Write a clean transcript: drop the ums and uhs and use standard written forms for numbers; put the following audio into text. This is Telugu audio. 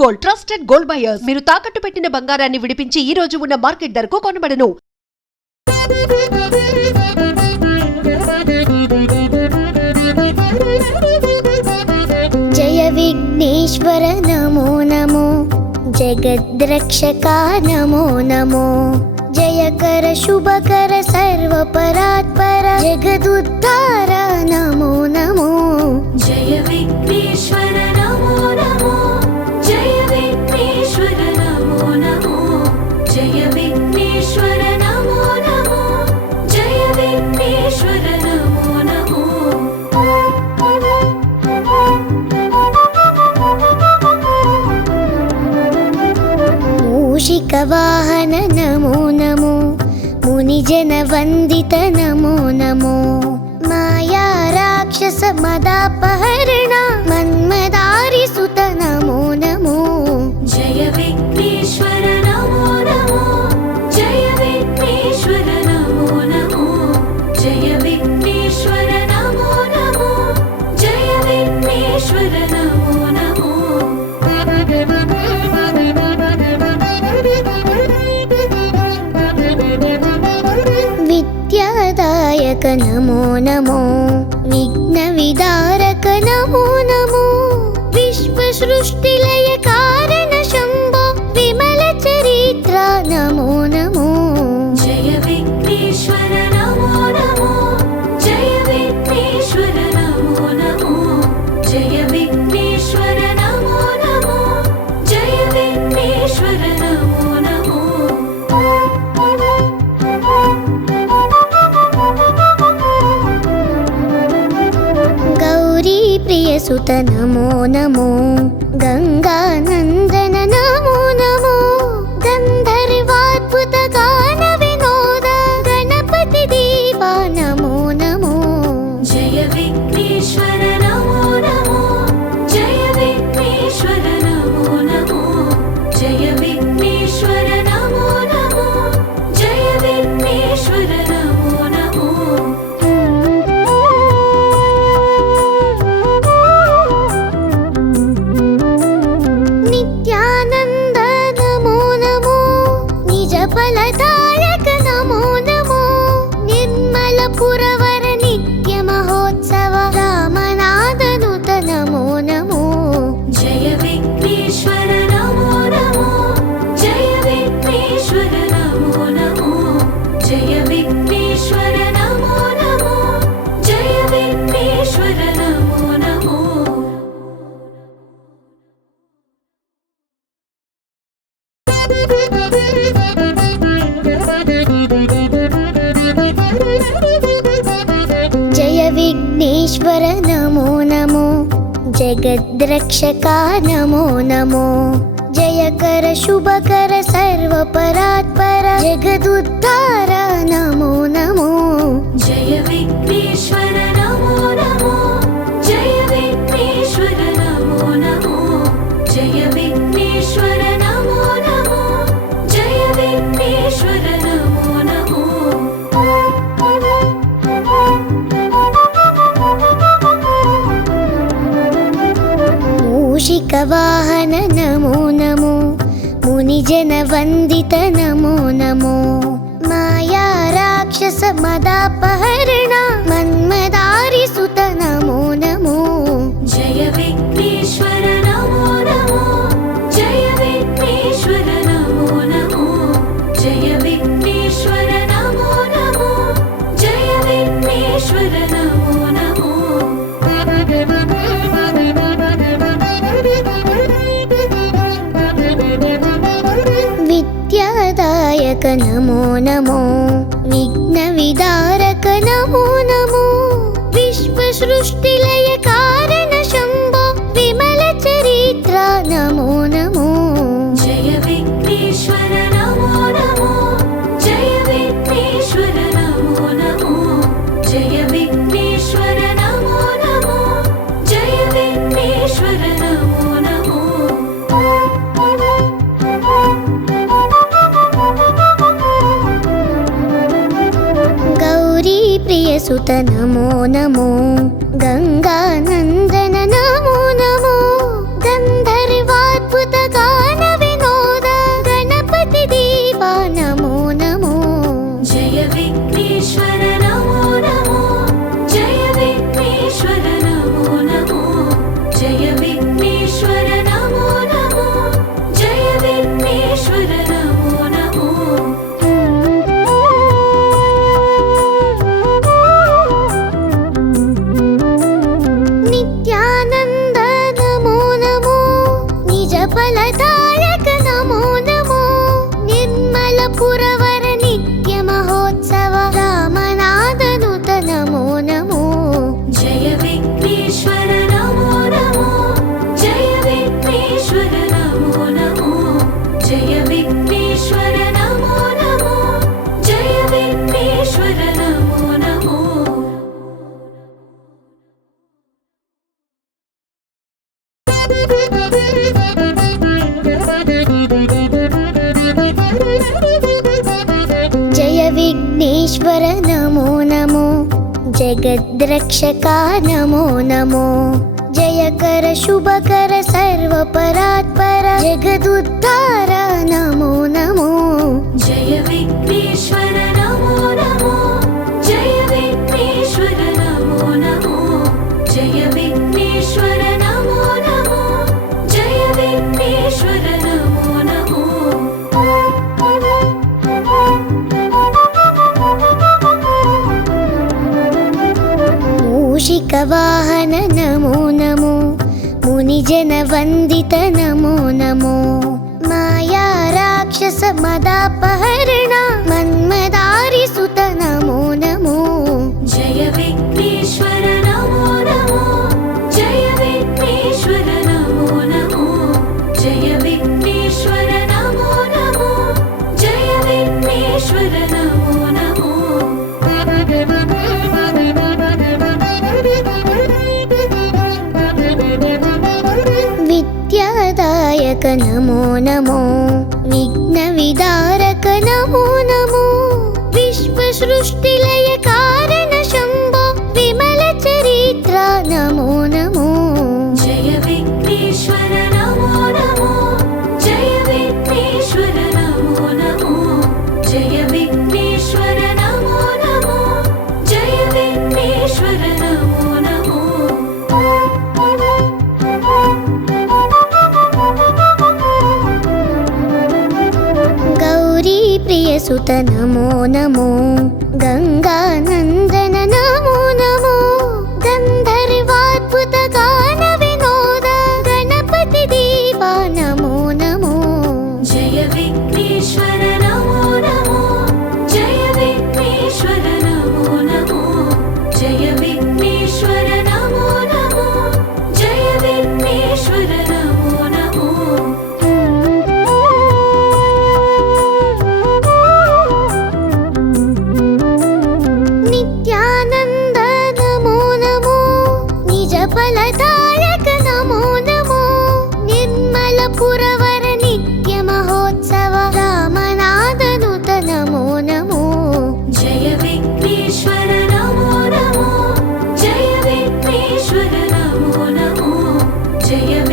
Gold, trusted gold buyers. మీరు తాకట్టు పెట్టిన బంగారాన్ని విడిపించి ఈ రోజు ఉన్న మార్కెట్ ధరకు కొనబడను. జయ విఘ్నేశ్వర నమో నమో, జగద్రక్షకా నమో నమో, జయకర శుభకర సర్వపరాత్పర జగదుద్ధార నమో నమో. జయ విఘ్నేశ్వర నమో నమో, జయ విఘ్నేశ్వర నమో నమో, జయ విఘ్నేశ్వర నమో నమో, జయ విఘ్నేశ్వర నమో నమో. మూషిక వాహన నమో నమో, మునిజన వందిత నమో నమో, మాయా రాక్షస మదాపహరణ మన్మదారి సుత నమో నమో. జయ విఘ్నేశ్వర నమో నమో, జయ విఘ్నేశ్వర నమో నమో, జయ విఘ్నేశ్వర నమో నమో, జయ విఘ్నేశ్వర నమో నమో. విద్యాదాయక నమో నమో, విఘ్న విదారక నమో నమో, విశ్వ సృష్టిలయ కారణ శంభో విమల చరిత్ర నమో నమో. జయ విఘ్నేశ్వర నమో నమో, జయ విఘ్నేశ్వర నమో నమో, జయ విఘ్నేశ్వర నమో నమో, జయ విఘ్నేశ్వర నమో నమో. గౌరీ ప్రియ సుత నమో నమో, గంగానందన నమో నమో, గంధర్వాద్భుత గాన వినోద గణపతి దేవా నమో నమో. జయ విఘ్నేశ్వర నమో నమో, జయ విఘ్నేశ్వర నమో నమో, జయ విఘ్నేశ్వర నమో నమో, జయ విఘ్నేశ్వర నమో నమో. నిత్యానంద నమో నమో, నిజ ఫలదాయక నమో నమో, నిర్మల పురవర నిత్య మహోత్సవ రామనాథనుత నమో నమో. జయ విఘ్నేశ్వర నమో నమో, జయ విఘ్నేశ్వర నమో నమో, జయ విఘ్నేశ్వర నమో నమో, జయ విఘ్నేశ్వర నమో నమో. జయ విఘ్నేశ్వర నమో నమో, జగద్రక్షకా నమో నమో, జయకర శుభకర సర్వపరాత్పర జగదుద్ధార నమో నమో. జయ విఘ్నేశ్వర నమో నమో, జయ విఘ్నేశ్వర నమో నమో, జయ విఘ్నేశ్వర నమో నమో, జయ విఘ్నేశ్వర నమో నమో. మూషిక వాహన నమో నమో, మునిజన వందిత నమో నమో, మాయా రాక్షస మదాపహరణ మన్మదారి సుత నమో నమో. జయ విఘ్నేశ్వర నమో నమో, జయ విఘ్నేశ్వర నమో నమో, జయ విఘ్నేశ్వర నమో నమో, జయ విఘ్నేశ్వర నమో నమో. విద్యాదాయక నమో నమో, విఘ్న విదారక నమో నమో, విశ్వ సృష్టిలయ కారణ శంభో విమల చరిత్ర నమో నమో. జయ విఘ్నేశ్వర నమో నమో, జయ విఘ్నేశ్వర నమో నమో, జయ విఘ్నేశ్వర నమో నమో, జయ విఘ్నేశ్వర నమో నమో. గౌరీ ప్రియ సుత నమో నమో, గంగానందన నమో నమో, గంధర్వాద్భుత फलदायक नमो नमो निर्मलपुरवर नित्य महोत्सव रामनादनुत नमो नमो जय विघ्नेश्वर नमो नमो जय विघ्नेश्वर नमो नमो जय विघ्नेश्वर नमो नमो जय विघ्नेश्वर नमो नमो जय विघ्नेश्वर नमो नमो जगद्रक्षका नमो नमो जयकर शुभकर सर्वपरात्पर जगदुद्धार नमो नमो जय विघ्नेश्वर नमो नमो जय विघ्नेश्वर नमो नमो जय विघ्नेश्वर नमो नमो जय विघ्नेश्वर नमो नमो मूषिकवाहन नमो नमो मुनिजनवन्दित नमो नमो माया राक्षस मदापहरण मन्मदारिसुत नमो नमो जय विघ्नेश्वर नमो नमो जय विघ्नेश्वर नमो नमो जय विघ्नेश्वर नमो नमो जय विघ्नेश्वर नमो नमो विद्यादायक नमो नमो विघ्नविदारक नमो नमो विश्वसृष्टिलय कारण शम्भो विमलचरित्र नमो नमो जय विघ्नेश्वर नमो नमो जय विघ्नेश्वर नमो नमो जय विघ्नेश्वर नमो नमो जय विघ्नेश्वर नमो नमो गौरी प्रियसुत नमो नमो गंगानंदन नमो नमो गंधर्वाद्भुत गान विनोद गणपति देवा नमो नमो जय विघ्नेश्वर नमो नमो जय विघ्नेश्वर नमो नमो जय विघ्नेश्वर नमो नमो जय विघ्नेश्वर नमो नमो नित्यानंद नमो नमो निज फलदायक नमो नमो निर्मलपुरवर नित्य महोत्सव रामनादनुत नमो नमो जय विघ्नेश्वर नमो नमो जय विघ्नेश्वर नमो नमो जय